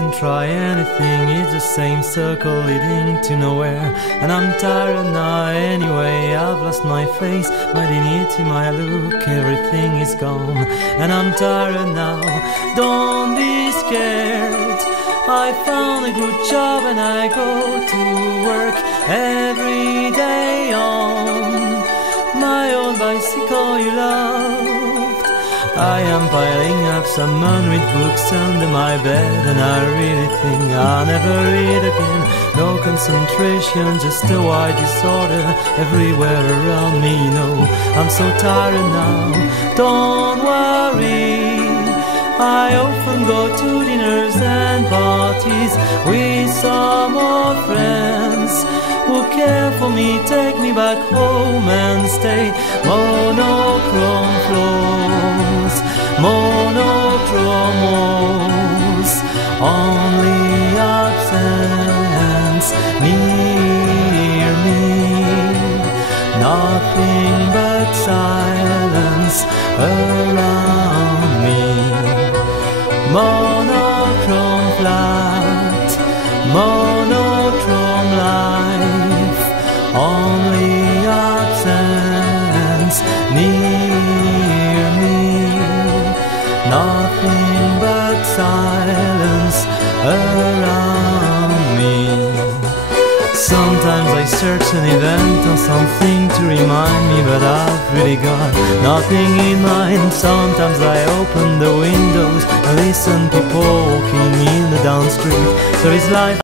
can try anything, it's the same circle leading to nowhere. And I'm tired now anyway, I've lost my face, my dignity, my look, everything is gone. And I'm tired now, don't be scared, I found a good job and I go to work every day on my old bicycle you loved. I am piling up some unread books under my bed, and I really think I'll never read again. No concentration, just a wide disorder everywhere around me, you know. I'm so tired now, don't worry, I often go to dinners and parties with some old friends who care for me, take me back home and stay. Monochrome floors, monochrome walls, only absence near me, nothing but silence around me. Monochrome flat, monochrome life, only absence near me, nothing but silence around me. Sometimes I search an event or something to remind me, but I've really got nothing in mind. Sometimes I open the windows and listen people walking in the down street. So it's life.